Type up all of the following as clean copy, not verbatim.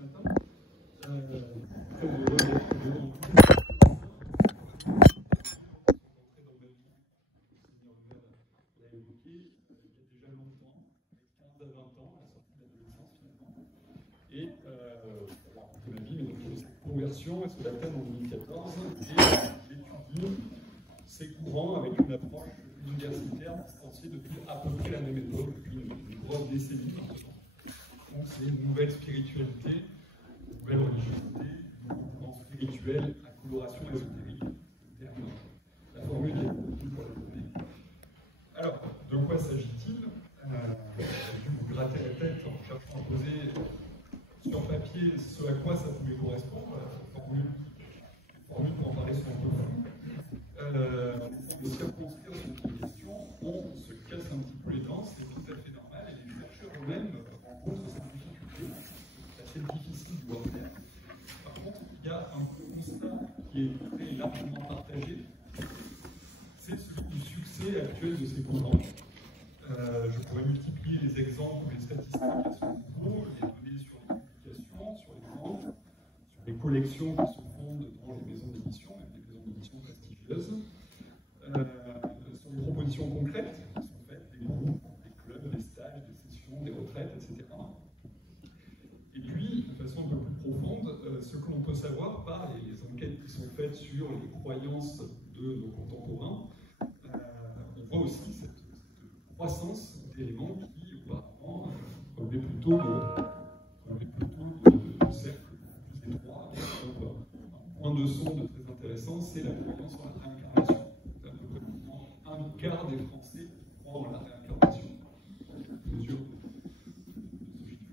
matin. Très heureux d'être devant vous. Rentrer dans ma vie, le Seigneur l'a évoqué, il y a déjà longtemps, 15 à 20 ans, à la sortie de l'adolescence finalement. Et ma vie, mais donc cette conversion, et ce baptême en 2014, et j'étudie ces courants avec une approche universitaire distanciée depuis à peu près la même époque, depuis une grosse décennie. Donc c'est une nouvelle spiritualité, une nouvelle religiosité, un courant spirituel à coloration ésotérique. La formule est utile pour la donner. Alors, de quoi s'agit-il? J'ai dû vous gratter la tête en cherchant à poser sur papier ce à quoi ça pouvait correspondre. Formule pour en parler sont un peu floues. De circonscrire cette question, on se casse un petit peu les dents, c'est tout à fait normal, et les chercheurs eux-mêmes rencontrent cette difficulté. C'est assez difficile de voir faire. Par contre, il y a un constat qui est très largement partagé, c'est celui du succès actuel de ces courants. Je pourrais multiplier les exemples, les statistiques à ce niveau, les données sur les publications, sur les ventes, sur les collections qui se fondent dans les maisons d'édition, même les maisons d'édition prestigieuses. Sur des propositions concrètes qui sont faites, des groupes, des clubs, des stages, des sessions, des retraites, etc. Et puis, de façon un peu plus profonde, ce que l'on peut savoir par les enquêtes qui sont faites sur les croyances de nos contemporains, on voit aussi cette croissance d'éléments qui, auparavant, relevaient plutôt de cercles plus étroits. Un point de sonde très intéressant, c'est la croyance en la réincarnation. Un quart des Français croient en la réincarnation. Mesure de ce chiffre.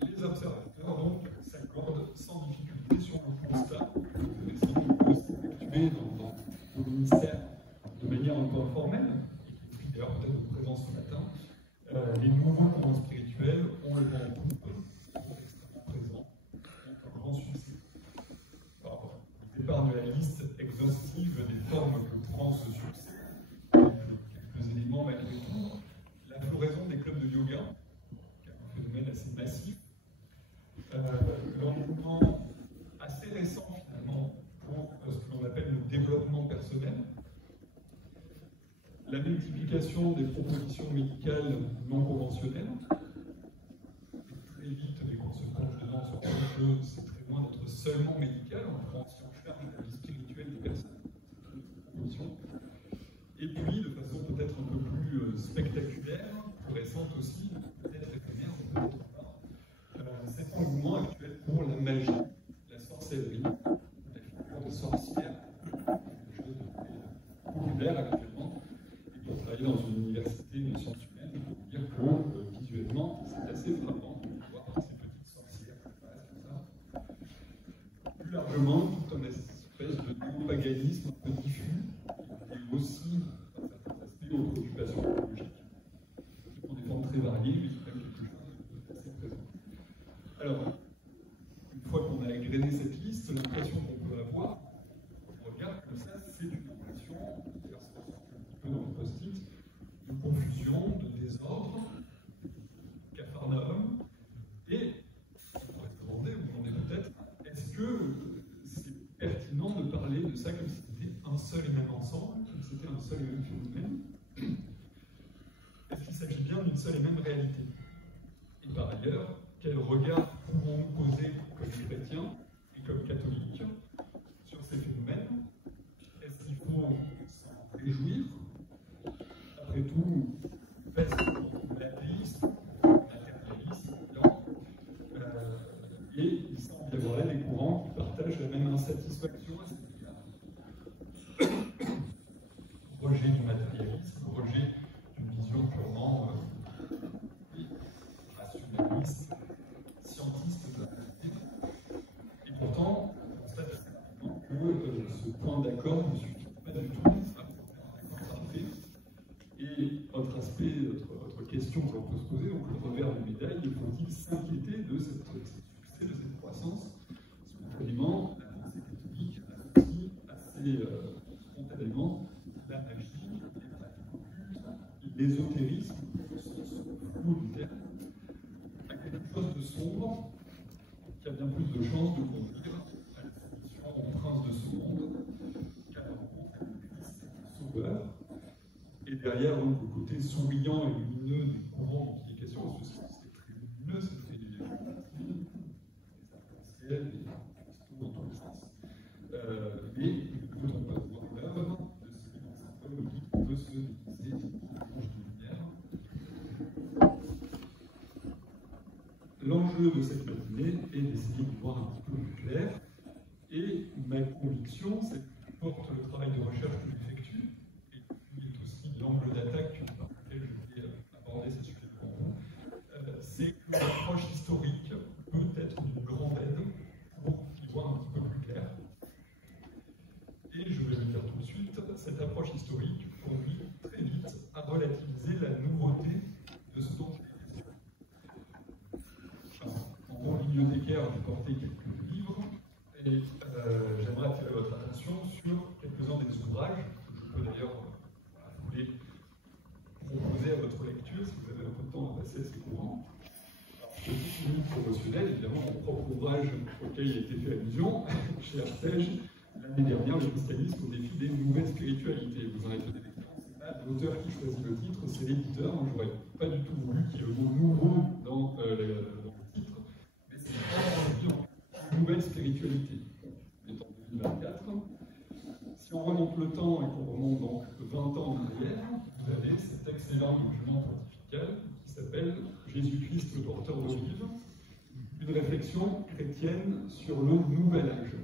Les observateurs donc s'accordent sans difficulté sur le constat que les signes peuvent s'effectuer dans le ministère de manière un peu informelle, et qui explique d'ailleurs peut-être votre présence ce matin. Les nouveaux courants spirituels ont le vent en poupe, sont extrêmement présents, ont un grand succès. Au départ de la liste exhaustive des formes que prend ce succès, quelques éléments malgré tout, la floraison des clubs de yoga, qui est un phénomène assez massif, l'engouement assez récent finalement pour ce que l'on appelle le développement personnel, la multiplication des propositions médicales non conventionnelles, et très vite, dès qu'on se plonge dedans, on se rend compte que c'est très loin d'être seulement médical, on prend si on cherche la vie spirituelle des personnes. Et puis, de façon peut-être un peu plus spectaculaire, plus récente aussi, peut-être éphémère, peut-être pas, cet engouement actuel pour la magie, la sorcellerie, la figure de sorcière, quelque chose de très populaire actuellement. Et pour travailler dans une université de sciences humaines, je peux vous dire que visuellement, c'est assez frappant de voir ces petites sorcières qui apparaissent comme ça. Plus largement, tout un espèce de néo-paganisme un peu diffus, et aussi, par certains aspects, aux préoccupations écologiques. Ce sont des formes très variées, mais c'est quand même quelque chose d'assez présent. Alors, une fois qu'on a égrené cette liste, l'impression qu'on peut avoir, quand on regarde comme ça, c'est une impression, d'ailleurs c'est ressorti un petit peu dans le post-it, de confusion, de désordre, capharnaüm, et on pourrait se demander, où on est peut-être, est-ce que c'est pertinent de parler de ça comme si c'était un seul et même ensemble, comme si c'était un seul et même phénomène? Est-ce qu'il s'agit bien d'une seule et même réalité? Et par ailleurs, quel regard pouvons-nous poser comme chrétiens et comme catholiques sur ces phénomènes? Est-ce qu'il faut s'en réjouir? Après tout, est-ce qu'on est athéiste, matérialiste, et il semble y avoir là des courants qui partagent la même insatisfaction à cet égard. Rejet du matérialisme, rejet d'une vision purement rationaliste, scientiste de la réalité. Et pourtant, on constate assez rapidement que ce point d'accord ne suffit pas du tout à faire un accord parfait. Et autre aspect, autre question que l'on peut se poser, donc le revers de médaille, faut-il s'inquiéter de ce succès, de cette croissance? Spontanément, la pensée catholique associe assez spontanément la magie, les pratiques occultes, l'ésotérisme, au sens flou du terme, derrière, donc, le côté souriant et lumineux du courant qui est question, parce que c'est très lumineux, c'est très des arcs-en-ciel, des cristaux dans tous les sens. Mais ne peut-on pas voir l'œuvre de celui dans sa forme qui peut se déguiser en ange de lumière. L'enjeu de cette matinée est d'essayer de voir un petit peu plus clair. Et ma conviction, c'est que porte le travail de recherche que j'effectue, et puis aussi l'angle d'attaque par lequel je vais aborder ces sujets devant vous, c'est que l'approche historique peut être d'une grande aide pour y voir un petit peu plus clair. Et je vais le dire tout de suite, cette approche historique conduit très vite à relativiser la nouveauté de ce dont il est question. En bon bibliothécaire, j'ai porté quelques livres, et j'aimerais attirer votre attention sur quelques-uns des ouvrages que je peux d'ailleurs vous les proposer à votre lecture si vous avez un peu de temps à passer à ces courants. Petit livre promotionnel, évidemment, mon propre ouvrage auquel il a été fait allusion, chez Artege, l'année dernière, le christianisme au défi des nouvelles spiritualités. Vous en êtes donné l'exemple, c'est pas l'auteur qui choisit le titre, c'est l'éditeur. Moi, j'aurais pas du tout voulu qu'il y ait le mot nouveau dans le titre, mais c'est vraiment une nouvelle spiritualité. On est en 2024. Si on remonte le temps et qu'on remonte donc 20 ans en arrière, vous avez cet excellent document pontifical qui s'appelle Jésus-Christ, le porteur d'olive, une réflexion chrétienne sur le nouvel âge.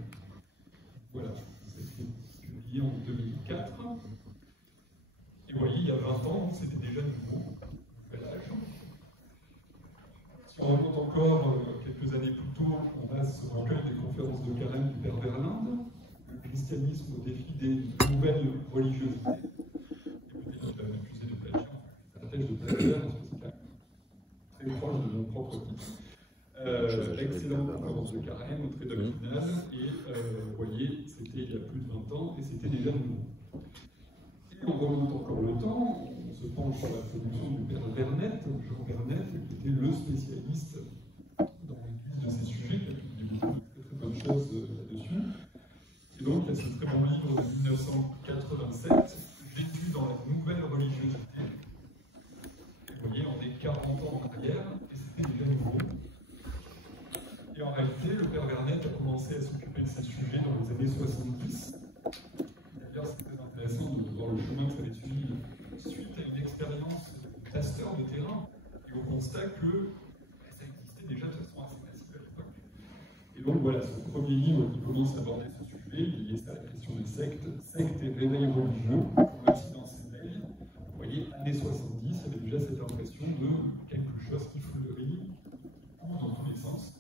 Voilà, c'était publié en 2004. Et vous voyez, il y a 20 ans, c'était déjà nouveau, nouvel âge. Si on remonte encore quelques années plus tôt, on a ce recueil des conférences de Carême du Père Verlinde, le christianisme au défi des nouvelles religiosités. Et peut-être qu'il va m'accuser de plagiat, ça attache de plagiat, parce que c'est quand même très proche de mon propre titre. Excellente conférence de Carême, très doctrinale, et vous voyez, c'était il y a plus de 20 ans, et c'était déjà nouveau. Et on remonte encore le temps, on se penche sur la production du Père Vernet, Jean Vernet, qui était le spécialiste dans l'étude de ces sujets, qui a publié beaucoup de très bonnes choses là-dessus. Et donc, il y a ce très bon livre de 1987, Vécu dans la nouvelle religiosité. Et vous voyez, on est 40 ans en arrière, et c'était déjà nouveau. Et en réalité, le Père Vernet a commencé à s'occuper de ces sujets dans les années 70. D'ailleurs, c'est très intéressant de voir le chemin que ça avait suivi suite à une expérience de pasteur de terrain et au constat que ça existait déjà de façon assez massive à l'époque. Et donc voilà, ce premier livre qui commence à aborder ce sujet, il est lié à la question des sectes et réveils religieux, aussi dans ses mails. Vous voyez, années 70, il y avait déjà cette impression de quelque chose qui fleurit, qui court dans tous les sens.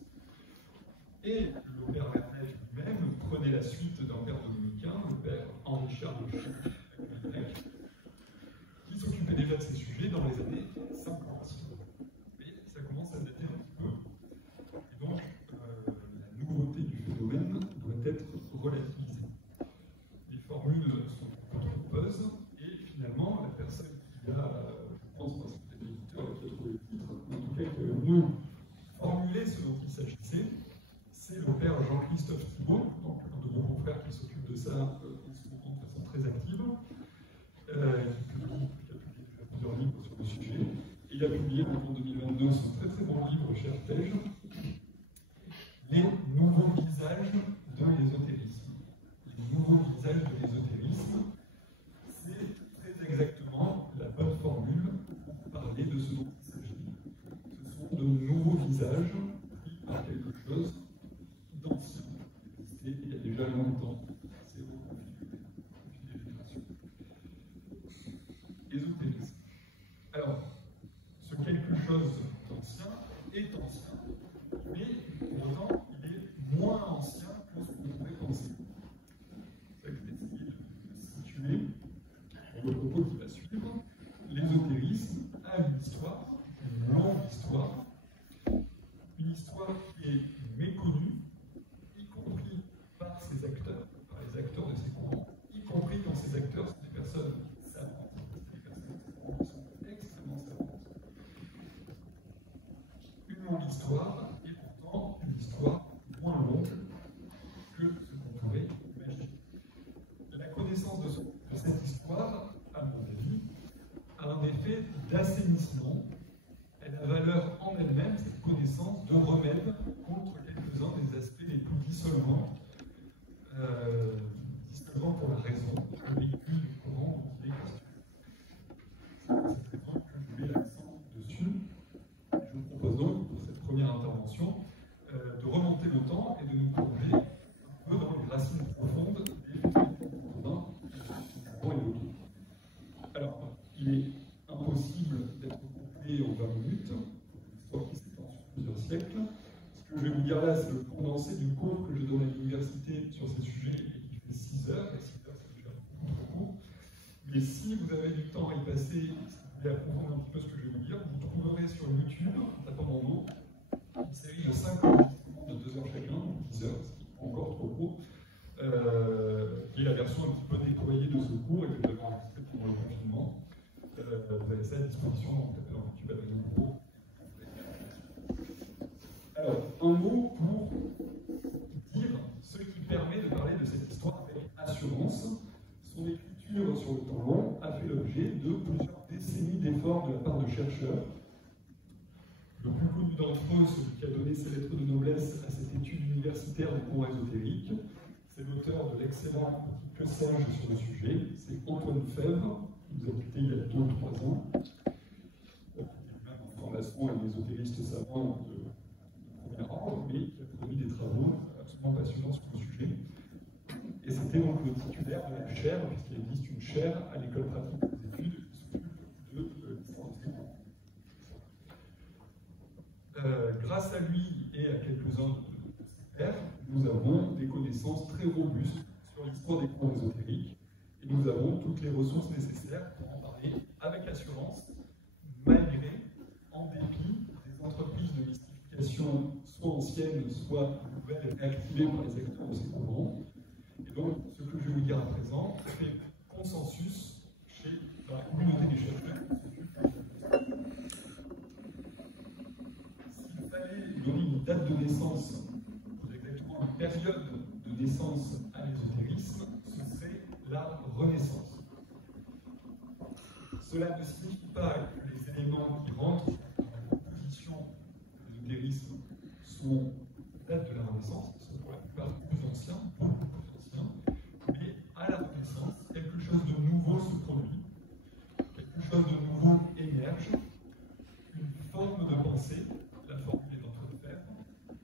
Et le Père Vernet lui-même prenait la suite d'un père dominicain, le Père Henri-Charles de Chirac, qui s'occupait déjà de ces sujets dans les années 50. Mais ça commence à dater un petit peu. Et donc, la nouveauté du phénomène doit être relativisée. Les formules sont trop trompeuses, et finalement, la personne qui a, je pense, parce que c'est l'éditeur qui a trouvé le titre, en tout cas qui a mieux formulé ce dont il s'agissait, c'est le Père Jean-Christophe Thibault, donc un de nos confrères qui s'occupe de ça en ce moment de façon très active, qui a publié déjà plusieurs livres sur le sujet. Et il a publié en 2022 ce très très bon livre chez Artege, Les nouveaux visages de l'ésotérisme. Les nouveaux visages de l'ésotérisme, c'est très exactement la bonne formule pour parler de ce dont il s'agit. Ce sont de nouveaux visages pris par quelque chose d'ancien, il y a déjà longtemps, c'est reconfiguré depuis des générations. Ésotérisme. Alors, ce quelque chose d'ancien est ancien, mais pour autant, il est moins ancien que ce qu'on pourrait penser. C'est ça que je vais essayer de situer dans le propos qui va suivre. L'ésotérisme a une histoire, une longue histoire, une histoire qui est méconnue, y compris par ses acteurs, par les acteurs de ces courants, y compris quand ces acteurs sont des personnes savantes, des personnes qui sont extrêmement savantes. Une longue histoire, et pourtant une histoire moins longue que ce qu'on pourrait imaginer. La connaissance de cette histoire, à mon avis, d'assainissement. Elle a valeur en elle-même, cette connaissance, de remède contre quelques-uns des aspects les plus dissolvants pour la raison, le véhicule du courant dont il est question. C'est très bon que je mets l'accent dessus. Je vous propose donc, pour cette première intervention, de remonter le temps et de nous plonger un peu dans les racines profondes des phénomènes communs que nous avons évoqués. Alors, il est impossible d'être coupé en 20 minutes, une histoire qui s'étend sur plusieurs siècles. Ce que je vais vous dire là, c'est le condensé du cours que je donne à l'université sur ces sujets et qui fait 6 heures, et 6 heures, c'est déjà beaucoup trop court. Mais si vous avez du temps à y passer, si vous voulez approfondir un petit peu ce que je vais vous dire, vous trouverez sur YouTube, en tapant mon nom, une série de 5 enregistrements de 2 heures chacun, donc 10 heures, ce qui est encore trop court, qui est la version un petit peu déployée de ce cours et que j'avais enregistré pendant le confinement. Vous avez ça à disposition, donc tapez dans YouTube Adrien Pro. Alors, un mot pour dire ce qui permet de parler de cette histoire avec assurance. Son écriture sur le temps long a fait l'objet de plusieurs décennies d'efforts de la part de chercheurs. Le plus connu d'entre eux, celui qui a donné ses lettres de noblesse à cette étude universitaire du courant ésotérique, c'est l'auteur de l'excellent petit Que sais-je sur le sujet, c'est Antoine Fèvre, qui nous a quittés il y a 2 ou 3 ans, qui est lui-même en formation un ésotériste savant de premier ordre, mais qui a produit des travaux absolument passionnants sur le sujet. Et c'était donc le titulaire de la chaire, puisqu'il existe une chaire à l'école pratique des études qui s'occupe de l'histoire de ces courants. Grâce à lui et à quelques-uns de ses pairs, nous avons des connaissances très robustes sur l'histoire des courants ésotériques, et nous avons toutes les ressources nécessaires pour en parler avec assurance, malgré, en dépit des entreprises de mystification soit anciennes, soit nouvelles réactivées par les acteurs de ces courants. Et donc, ce que je vais vous dire à présent fait consensus dans la communauté des chercheurs. S'il fallait donner une date de naissance, exactement une période de naissance à l'ésotérisme, ce serait la Renaissance. Cela ne signifie pas que les éléments qui rentrent dans la composition de l'ésotérisme sont datent de la Renaissance, ils sont pour la plupart plus anciens, beaucoup plus anciens, mais à la Renaissance, quelque chose de nouveau se produit, quelque chose de nouveau émerge, une forme de pensée, la formule d'Antoine Fèvre,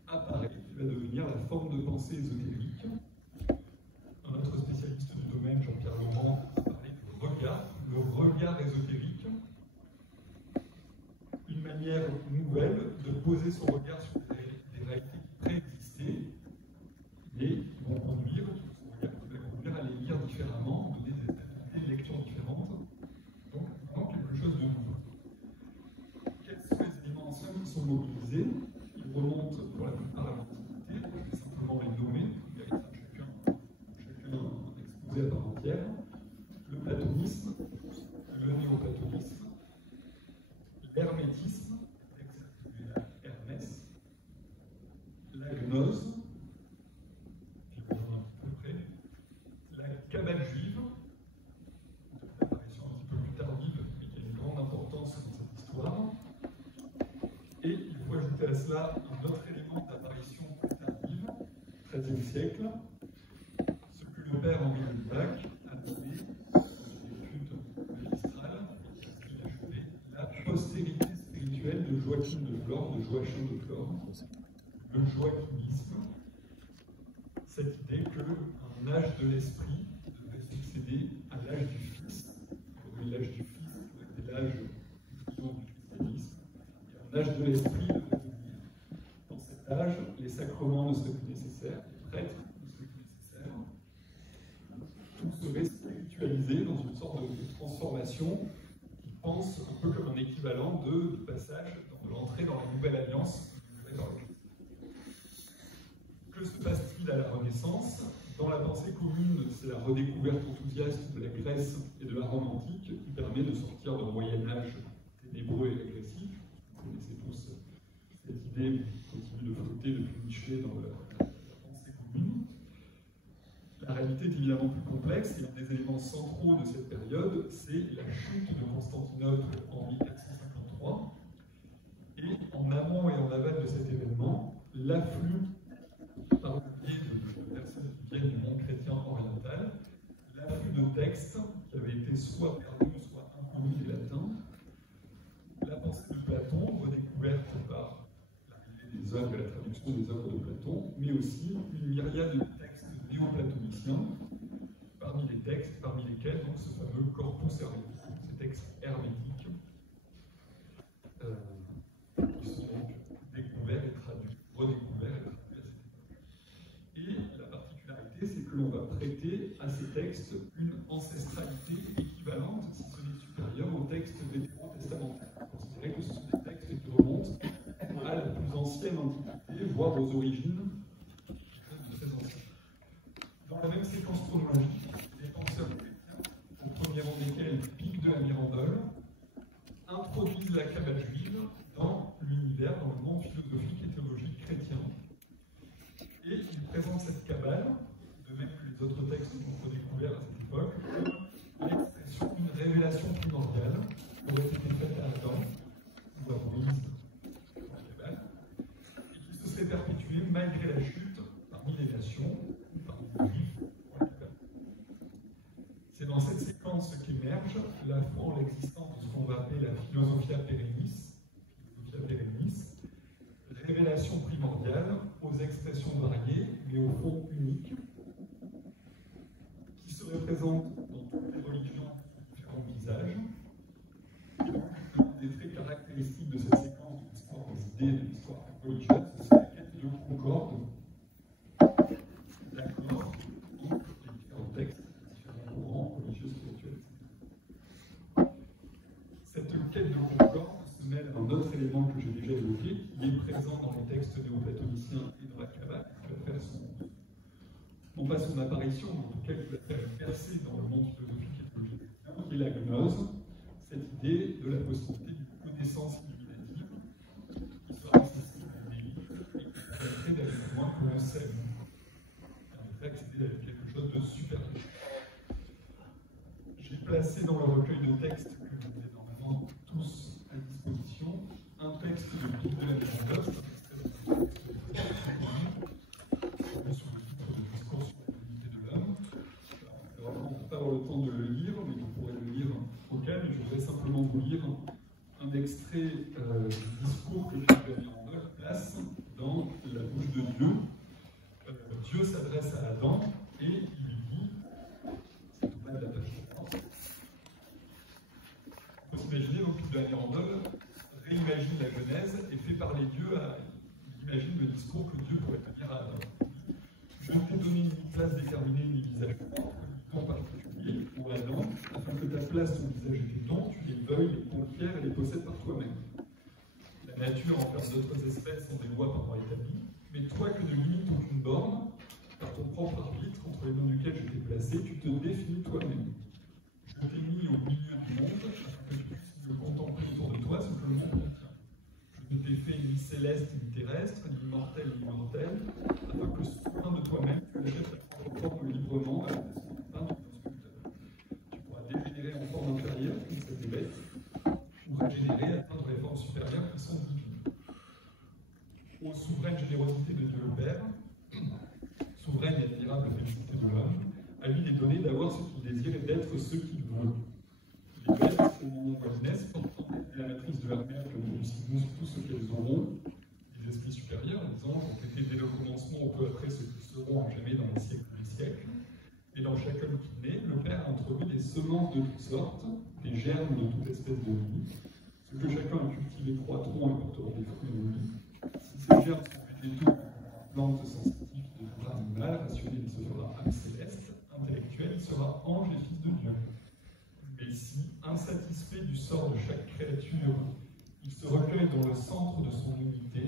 apparaît, qui va devenir la forme de pensée ésotérique. Un autre spécialiste du domaine, Jean-Pierre Laurent, a parlé du regard, le regard ésotérique, une manière nouvelle de poser son regard sur des réalités qui préexistaient et qui vont conduire, à les lire différemment, donner des lectures différentes, donc vraiment quelque chose de nouveau. Quels sont les éléments anciens qui sont mobilisés? Ils remontent pour la plupart à l'Antiquité, je vais simplement les nommer, chacun exposé à part entière. Le platonisme, le néoplatonisme, l'hermétisme, Hermès, la gnose, j'y reviendrai un petit peu près, la cabale juive, une apparition un petit peu plus tardive, mais qui a une grande importance dans cette histoire. Et il faut ajouter à cela un autre élément d'apparition plus tardive, XIIIe siècle, ce que le père Henri Lubac a nommé, l'étude magistrale, qu'il a achevé, la postérité spirituelle de Joachim de Flore, de Joachim de Flore, le joachimisme, cette idée qu'un âge de l'esprit devait succéder à l'âge du Fils. L'âge du Fils était l'âge du christianisme, et un âge de l'esprit devait venir. Dans cet âge, les sacrements ne seraient plus nécessaires, les prêtres ne seraient plus nécessaires, tout serait spiritualisé dans une sorte de transformation qui pense un peu comme un équivalent de passage, de l'entrée dans la nouvelle alliance. Que se passe-t-il à la Renaissance? Dans la pensée commune, c'est la redécouverte enthousiaste de la Grèce et de la Rome antique qui permet de sortir d'un Moyen-Âge ténébreux et régressif. Vous connaissez tous cette idée qui continue de flotter depuis Nietzsche dans la pensée commune. La réalité est évidemment plus complexe et un des des éléments centraux de cette période, c'est la chute de Constantinople en 1453. Et en amont et en aval de cet événement, l'afflux par le biais de personnes qui viennent du monde chrétien oriental, l'afflux de textes qui avaient été soit perdus, soit inconnus des latins, la pensée de Platon, redécouverte par l'arrivée des œuvres et la traduction des œuvres de Platon, mais aussi une myriade de textes néoplatoniciens, parmi lesquels donc, ce fameux corpus hermétique, ces textes hermétiques, qui sont donc découverts et traduits, redécouverts et traduits à cette époque. Et la particularité, c'est que l'on va prêter à ces textes une ancestralité équivalente, si ce n'est supérieure, aux textes vétérotestamentaires. Considérez que ce sont des textes qui remontent à la plus ancienne antiquité, voire aux origines très anciennes. Dans la même séquence chronologique, les penseurs chrétiens, au premier rang desquels Pic de la Mirandole, introduisent la Kabbale juive dans l'univers, dans le monde philosophique et théologique chrétien. Et ils présentent cette Kabbale, de même que les autres textes qu'on a redécouverts à cette époque, comme l'expression d'une révélation primordiale qui aurait été faite à Adam ou à Moïse dans la Kabbale, et qui se serait perpétuée malgré la chute parmi les nations ou parmi les juifs dans la Kabbale. C'est dans cette séquence qu'émerge la foi en l'existence de ce qu'on va appeler la philosophia perennis, révélation primordiale aux expressions variées, mais au fond unique, qui se représente dans toutes les religions sous différents visages. Et donc, l'un des traits caractéristiques de cette séquence de l'histoire des idées, de l'histoire religieuse, c'est la quête de concorde, d'accord, entre les différents textes, les différents courants religieux, spirituels, etc. Cette quête de concorde se mêle à un autre élément que j'ai déjà évoqué, qui est présent dans les textes néoplatoniciens et dans la Kabbale, qui va faire non pas son apparition, mais en tout cas qui va faire une percée dans le monde philosophique et théologique, qui est la gnose, cette idée de la possibilité d'une connaissance illuminative qui sera accessible à des livres et qui permettrait d'aller plus loin que le sait, qui permettrait d'accéder à quelque chose de supérieur. J'ai placé dans le recueil de textes que vous avez normalement tous à disposition un texte de Pic de la Mirandole, sous le titre de Discours sur la dignité de l'homme. On ne va pas avoir le temps de le lire, mais vous pourrez le lire au calme. Je voudrais simplement vous lire un extrait du discours que Pic de la Mirandole place dans la bouche de Dieu. Dieu s'adresse à Adam et il lui dit, c'est tout bas de la page 14, on peut s'imaginer donc Pic de la Mirandole réimagine la Genèse et fait parler Dieu il imagine le discours que Dieu pourrait tenir à Adam. Je ne t'ai donné ni place déterminée ni visage propre, ni ton particulier, ou Adam, afin que ta place, ton visage et tes dons, tu les veuilles, les conquières et les possèdes par toi-même. La nature enferme d'autres espèces en des lois par moi établies, mais toi que ne limite aucune borne, par ton propre arbitre, entre les mains duquel je t'ai placé, tu te définis toi-même. Je t'ai mis au milieu du monde, afin que tu puisses me contempler autour de toi, ce que le monde contient. Je ne t'ai fait ni céleste ni terrestre, ni mortel ni mortel, afin que soin de toi-même, tu achètes ta propre forme librement à la façon du peintre ou d'un sculpteur. Tu pourras dégénérer en forme inférieure, comme ça des bêtes, ou régénérer, atteindre les formes supérieures qui sont divines. Ô souveraine générosité de Dieu le Père, souveraine et admirable félicité de l'homme, à lui est donné d'avoir ce qu'il désire et d'être ce qu'il veut. Les bêtes, au moment où elles naissent, portant la matrice de leur mère comme nous tout ce qu'elles auront, des esprits supérieurs, les anges ont été dès le commencement ou peu après ce qu'ils seront à jamais dans les siècles des siècles. Et dans chaque homme qui naît, le Père a introduit des semences de toutes sortes, des germes de toute espèce de vie. Ce que chacun a cultivé croîtront et porteront des fruits en lui. Si ces germes sont végétaux, plantes sensitives, il deviendra animal, rationnel, il se fera âme céleste, intellectuel, il sera ange et fils de Dieu. Mais si, insatisfait du sort de chaque créature, il se recueille dans le centre de son unité,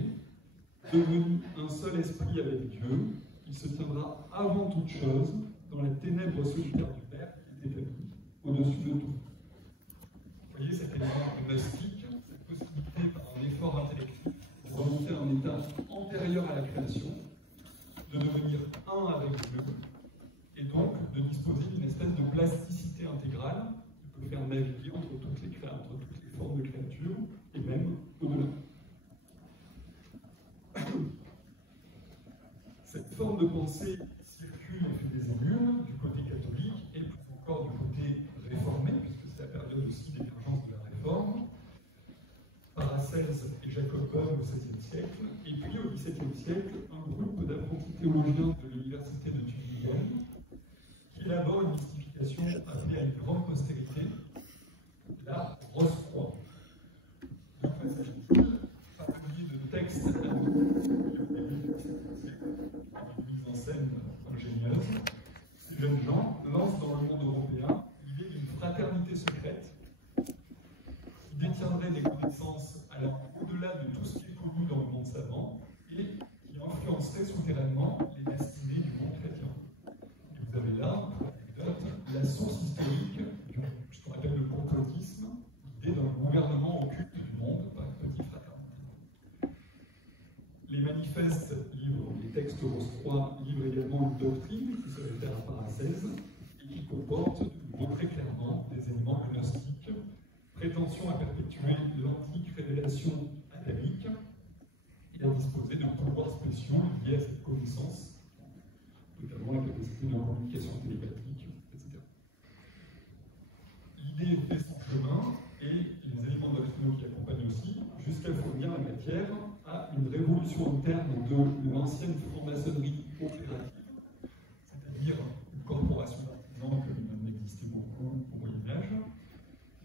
devenu un seul esprit avec Dieu, il se tiendra avant toute chose dans les ténèbres solitaires du Père qui est établi au-dessus de tout. Vous voyez cet élément gnostique, cette possibilité par un effort intellectuel de remonter à un état antérieur à la création, de devenir un avec Dieu, et donc de disposer d'une espèce de place pensée circule et fait des émules du côté catholique et plus encore du côté réformé, puisque c'est la période aussi d'émergence de la réforme. Paracelse et Jacob Boehme au XVIe siècle, et puis au XVIIe siècle, un groupe d'apprentis théologiens de l'université de Tübingen qui élabore une mystification appelée à une grande postérité, la Rose-Croix. De quoi s'agit-il? Parolier de textes à au début du XVIIe siècle, avec une mise en scène ingénieuse, ces jeunes gens lancent dans le monde européen l'idée d'une fraternité secrète qui détiendrait des connaissances alors au-delà de tout ce qui est connu dans le monde savant et qui influencerait souterrainement les destinées du monde chrétien. Et vous avez là, pour l'anecdote, la source historique de ce qu'on appelle le complotisme, l'idée d'un gouvernement occulte du monde par une petite fraternité. Les manifestes livrent, les textes Rose-Croix livrent également une doctrine qui se réfère à Paracelse et qui comporte, très clairement, des éléments gnostiques, prétention à perpétuer l'antique révélation adamique et à disposer de pouvoirs spéciaux liés à cette connaissance, notamment la capacité de communication télépathique, etc. L'idée fait son chemin et les éléments doctrinaux qui accompagnent aussi, jusqu'à fournir la matière à une révolution interne de l'ancienne franc-maçonnerie opérative, c'est-à-dire une corporation d'artisans qui n'existait beaucoup au Moyen-Âge.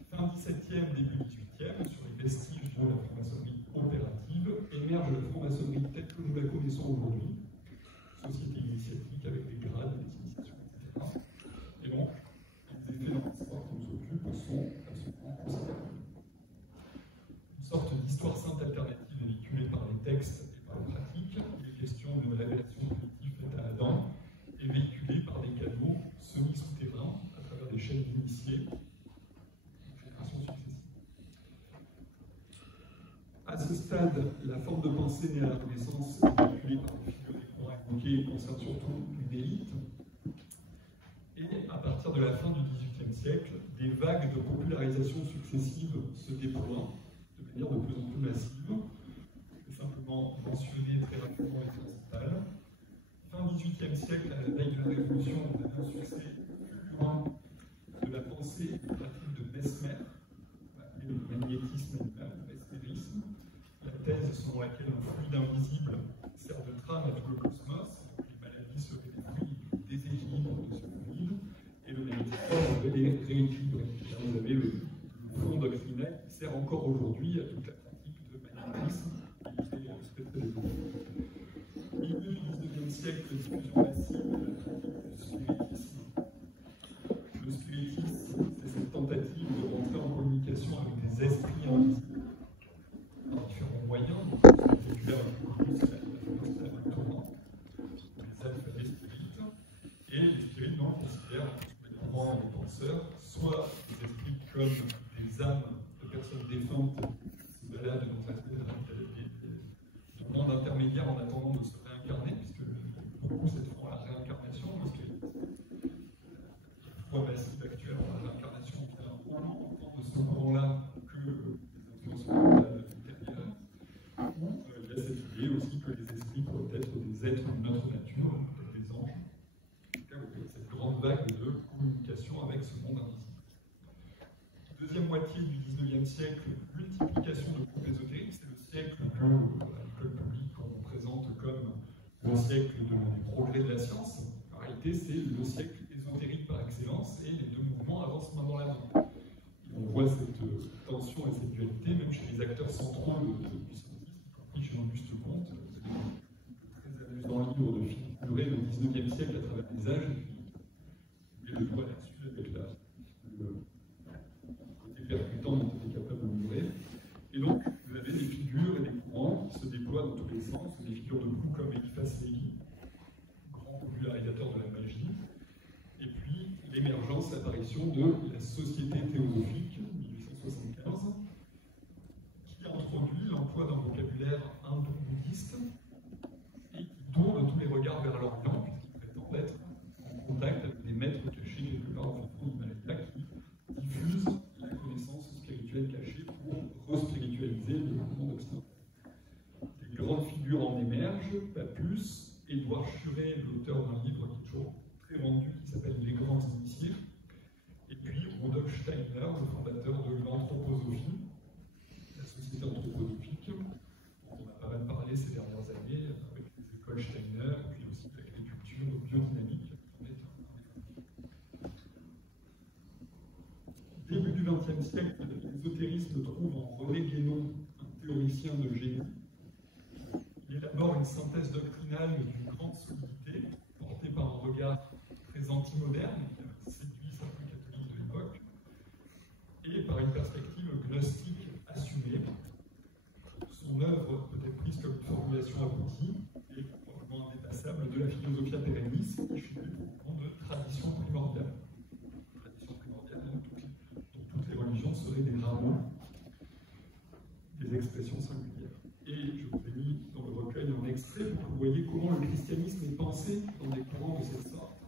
Fin 17e, début 18e, sur les vestiges de la franc-maçonnerie opérative, émerge la franc-maçonnerie telle que nous la connaissons aujourd'hui, société initiatique avec des grades, des initiations, etc. Et donc, les effets dans l'histoire qu'on nous occupe sont absolument considérables. Une sorte d'histoire sainte alternative véhiculée par les textes et par la pratique, il est question d'une révélation primitive faite à Adam, et véhiculée par des canaux semi-souterrains à travers des chaînes d'initiés. À ce stade, la forme de pensée née à la Renaissance, véhiculée par les figures des courants évoqués, concerne surtout une élite. Et à partir de la fin du XVIIIe siècle, des vagues de popularisation successives se déploient de manière de plus en plus massive. Je vais simplement mentionner très rapidement les principales. Fin XVIIIe siècle, à la veille de la Révolution, on a un succès fulgurant de la pensée et des pratiques de Mesmer, appelé le magnétisme animal, le mesmérisme, la thèse selon laquelle un fluide invisible sert de trame à tout le cosmos, les maladies seraient des fruits du déséquilibre de ce fluide, et le magnétisme devait les rééquilibrer. Là, vous avez le fond doctrinal qui sert encore aujourd'hui à toute la pratique de magnétisme, qui est très très développée. Milieu du XIXe siècle, diffusion massive de la pratique du spiritisme. Le spiritisme, c'est cette tentative de rentrer en communication avec des esprits invisibles par différents moyens. Donc, populaire un peu plus, c'est la tournante, les alphabets spirites. Et les spirites, donc, considèrent les courants et les penseurs, soit des esprits comme des âmes de personnes défuntes qui se baladent dans un monde intermédiaire en attendant de se réincarner, puisque beaucoup cette fois la réincarnation, parce que la foi massive actuelle en la réincarnation vient autant de ce courant-là que les influences mentales ultérieures, où il y a cette idée aussi que les esprits pourraient être des êtres de notre nature, peut-être des anges. En tout cas, vous voyez cette grande vague de communication avec ce monde invisible. Deuxième moitié du XIXe siècle, multiplication de groupes ésotériques, c'est le siècle que à l'école publique on présente comme le siècle du progrès de la science. En réalité, c'est le siècle ésotérique par excellence et les deux mouvements avancent main dans la main. Et on voit cette tension et cette dualité même chez les acteurs centraux du scientisme, y compris chez Auguste Comte. C'est très amusant livre de figurer le XIXe siècle à travers les âges et le doigt là-dessus avec le côté percutant dont on est capable de livrer. Et donc, vous avez des figures et des courants qui se déploient dans tous les sens, des figures de proue comme Eliphas Lévi, grand popularisateur de la magie, et puis l'émergence, l'apparition de la Société théosophique, 1875, qui introduit l'emploi d'un vocabulaire hindou-bouddhiste et qui tourne tous les regards vers l'Orient, puisqu'il prétend être en contact avec des maîtres cachés quelque part dans le fond du Malaya qui diffusent la connaissance spirituelle cachée pour respiritualiser le monde occidental. Des grandes figures en émergent, Papus, Édouard Georges Furet, l'auteur d'un livre qui est toujours très vendu, qui s'appelle Les Grands Initiés. Et puis Rudolf Steiner, le fondateur de l'anthroposophie, la société anthroposophique, dont on a pas mal parlé ces dernières années, avec les écoles Steiner, et puis aussi l'agriculture biodynamique. Début du XXe siècle, l'ésotérisme trouve en René Guénon, un théoricien de génie. Il élabore une synthèse doctrinale d'une grande solidité, portée par un regard très anti-moderne, qui séduit certains catholiques de l'époque, et par une perspective gnostique assumée. Son œuvre peut être prise comme une formulation aboutie et probablement indépassable de la Philosophia Perennis, qui fut au nom de tradition primordiale. Tradition primordiale dont toutes les religions seraient des rameaux, des expressions singulières. Et je vous ai mis dans le recueil un extrait pour que vous voyez comment le christianisme est pensé dans des courants de cette sorte.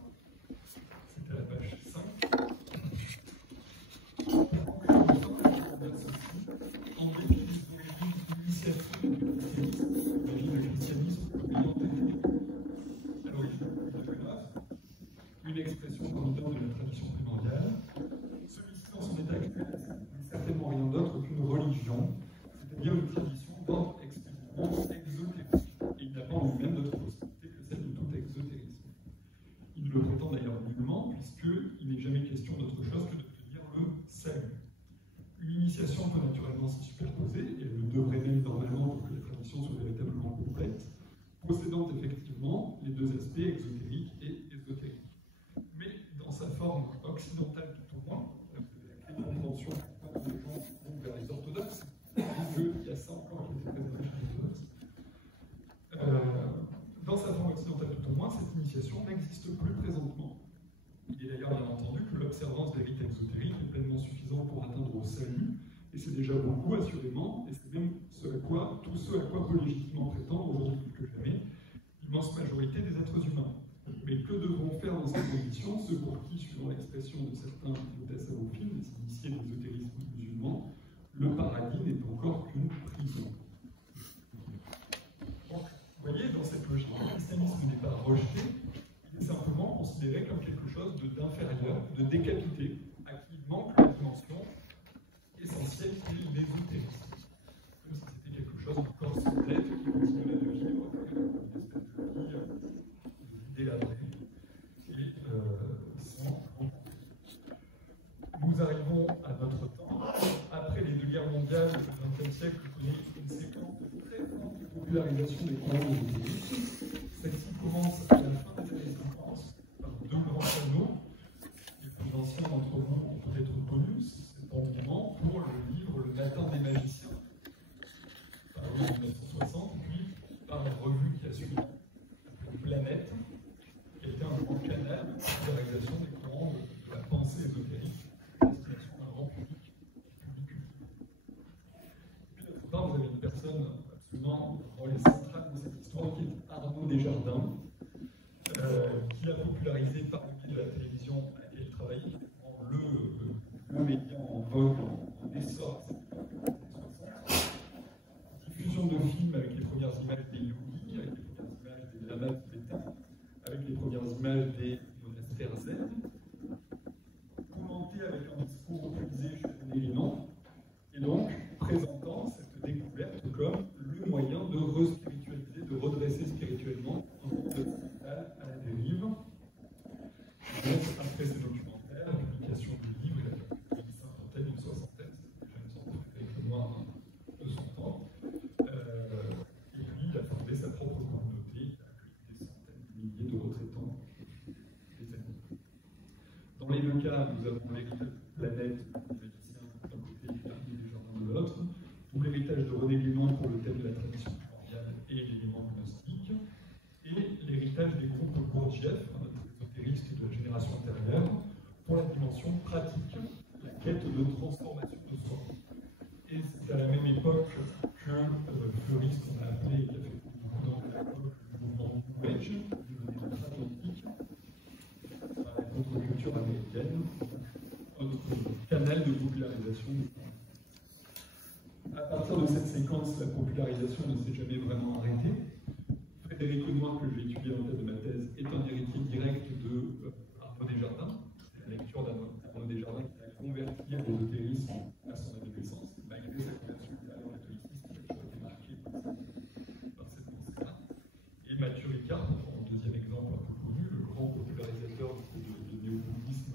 C'est à la page 5. En dépit des origines initiatives du christianisme, imagine le christianisme ayant été à l'origine de Gnose, une expression dominante de la tradition primordiale, celui-ci dans son état actuel n'est certainement rien d'autre qu'une religion, c'est-à-dire une tradition d'ordre exclusivement exotérique. Et il n'a pas en lui-même d'autre possibilité que celle de tout exotérisme. Il ne le prétend d'ailleurs nullement, puisqu'il n'est jamais question d'autre chose que d'obtenir le salut. Une initiation peut naturellement s'y superposer, et elle le devrait même normalement pour que la tradition soit véritablement complète, possédant effectivement les deux aspects exotériques et ésotériques. Mais dans sa forme occidentale tout au moins, la clé de compréhension quand les gens vont vers les orthodoxes, il y a ça encore qui était présenté chez les orthodoxes. Dans sa forme occidentale tout au moins, cette initiation n'existe plus présentement. Il est d'ailleurs bien entendu que l'observance des rites exotériques est pleinement suffisante pour atteindre au salut, et c'est déjà beaucoup assurément, et c'est même tout ce à quoi peut légitimement prétendre aujourd'hui plus que jamais l'immense majorité des êtres humains. Mais que devront faire dans ces conditions ceux pour qui, suivant l'expression de certains théotasavophiles, des initiés de l'ésotérisme musulman, le paradis n'est encore qu'une prison. Donc, vous voyez, dans cette logique, le christianisme n'est pas rejeté, il est simplement considéré comme quelque chose d'inférieur, de décapité, à qui il manque la dimension essentielle qui est l'ésotérisme. Comme si c'était quelque chose encore sans tête qui continuerait de vivre une espèce de vie délabrée et sans. Nous arrivons à notre temps. Après les deux guerres mondiales, le XXe siècle connaît une séquence de très forte popularisation des courants ésotéristes. Celle-ci commence à la fin des années 50 par deux grands canaux. Les plus anciens d'entre vous ont peut-être connu cet engouement pour le livre Le Matin des magiciens, paru en 1960, puis par la revue qui a suivi, Planète, qui a été un grand canal de popularisation des courants de la pensée ésotérique, à destination d'un grand public cultivé. Puis d'autre part, vous avez une personne absolument rôle central de cette histoire qui est Arnaud Desjardins, qui a popularisé par le biais de la télévision à laquelle il travaillait, le média en vogue, en essor, diffusion de films avec les premières images des yogis, avec les premières images des lamas tibétains, avec les premières images des monastères zen, commenté avec un discours utilisé chez René Guénon, et donc présentant cette découverte comme le moyen de re-spiritualiser, de redresser spirituellement un monde occidental à la dérive. Donc, après ces documentaires, la publication du livre, il a publié une cinquantaine, une soixantaine, c'est déjà une sorte de mémoire de son temps. Et puis, il a fondé sa propre communauté, qui a accueilli des centaines de milliers de retraitants des années. Dans les deux cas, nous avons l'héritage de Planète, des magiciens d'un côté et des jardins de l'autre, ou l'héritage de René Guénon pour le thème de la tradition primordiale et l'élément gnostique, et l'héritage des groupes Gurdjieff, ésotéristes de la génération antérieure, pour la dimension pratique, la quête de transformation de soi. Et c'est à la même époque que fleurit ce qu'on a appelé, qui a fait beaucoup dans l'époque, le mouvement New Age, devenu transatlantique, la contre-culture américaine, notre canal de popularisation du temps. À partir de cette séquence, la popularisation ne s'est jamais vraiment arrêtée. Frédéric Lenoir, que j'ai étudié dans le cadre de ma thèse, est un héritier direct de Arnaud Desjardins. C'est la lecture d'Arnaud Desjardins qui a converti l'ésotérisme à son adolescence, malgré sa conversion à l'athéisme, qui a été marquée par cette pensée-là. Et Mathieu Ricard, en deuxième exemple un peu connu, le grand popularisateur du néo-bouddhisme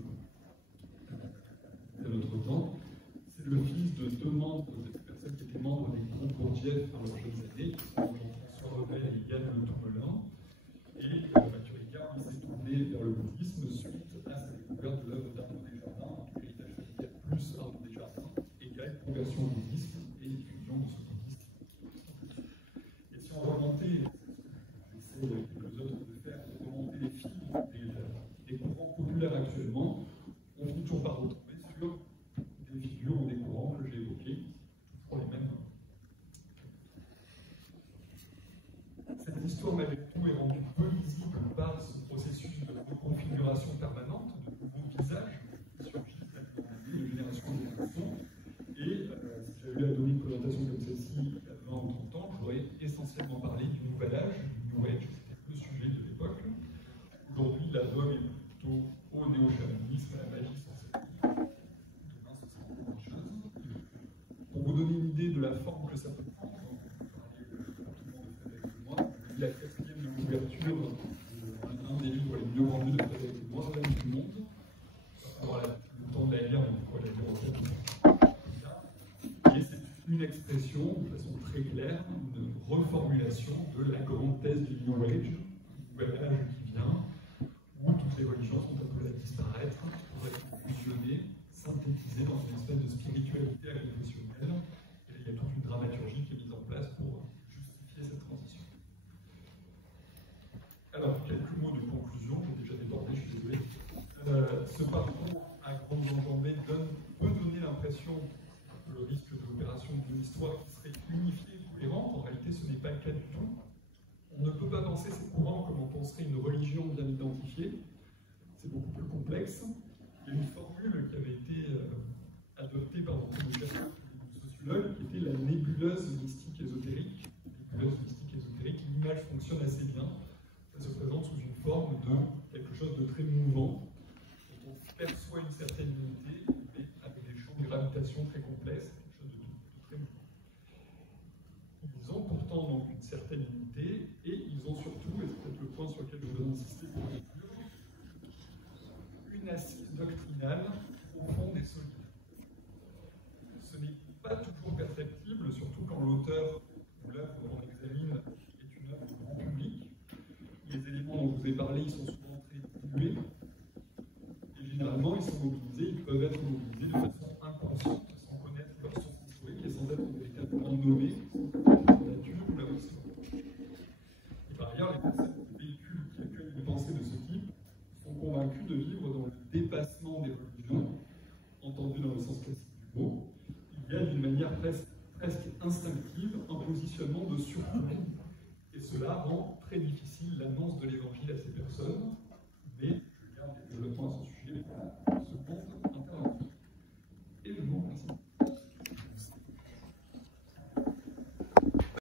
de notre temps, c'est le fils de deux membres, de personnes qui étaient membres des groupes Gurdjieff dans leurs jeunes années, qui sont Jean-François Rebelle et Yann Le Tourmelin. Et Mathieu Ricard s'est tourné vers le bouddhisme suite à sa découverte de l'œuvre d'Arnaud Desjardins, héritage familial plus Arnaud Desjardins, égale conversion au bouddhisme et diffusion de ce bouddhisme. Et si on remontait, j'essaie avec quelques autres de faire, de remonter les fils des courants populaires actuellement, on finit toujours par retomber sur des figures ou des courants que j'ai évoqués, pour les mêmes. Cette histoire, malgré tout, est rendue peu lisible par ce processus de reconfiguration permanente, de nouveaux visages qui surgissent de génération en génération. Et si j'avais eu à donner une présentation comme celle-ci il y a 20 ou 30 ans, j'aurais essentiellement parlé du nouvel âge, du New Age, c'était le sujet de l'époque. Aujourd'hui, la vogue est plutôt au néo-chamanisme, à la magie sorcellerie. Demain, ce sera autre chose. Pour vous donner une idée de la forme que ça peut prendre, on parlait rapidement de Frédéric Lenoir, la quatrième de couverture d'un des livres les mieux vendus de Frédéric Lenoir, L'âme du monde. Alors, le temps de la lire, on pourrait la lire en tête. Et c'est une expression, de façon très claire, une reformulation de la grande thèse du New Age, du nouvel âge qui vient, où toutes les religions sont appelées à disparaître, pour être fusionnées, synthétisées dans une espèce de spiritualité révolutionnaire. Et il y a toute une dramaturgie qui est mise en place pour justifier cette transition. Alors, quelques mots de conclusion, j'ai déjà débordé, je suis désolé. Ce parcours à grandes enjambées peut donner l'impression, le risque de l'opération d'une histoire qui serait unifiée et cohérente. En réalité, ce n'est pas le cas du tout. On ne peut pas penser ces courants comme on penserait une religion bien identifiée. C'est beaucoup plus complexe. Il y a une formule qui avait été adoptée par notre sociologue, qui était la nébuleuse mystique ésotérique. Nébuleuse mystique ésotérique, l'image fonctionne assez bien. Ça se présente sous une forme de quelque chose de très mouvant. On perçoit une certaine unité, mais avec des champs de gravitation très complexes, quelque chose de très mouvant. Ils ont pourtant donc une certaine unité, et ils ont surtout, et c'est peut-être le point sur lequel je voudrais insister pour conclure, une assise doctrinale profonde et solide. Ce n'est pas toujours perceptible, surtout quand l'auteur ou l'œuvre qu'on examine est une œuvre grand public. Les éléments dont je vous ai parlé, ils sont souvent très dilués, et généralement, ils sont mobilisés, ils peuvent être mobilisés de façon inconsciente, sans connaître leur source historique et sans être véritablement nommés, sans connaître la nature ou la histoire. Et par ailleurs, les personnes qui véhiculent, qui accueillent des pensées de ce type, sont convaincus de vivre dans le dépassement des religions, entendu dans le sens classique du mot. Il y a d'une manière presque instinctive un positionnement de surplomb. Et cela rend très difficile l'annonce de l'évangile à ces personnes, mais je garde des développements à ce sujet pour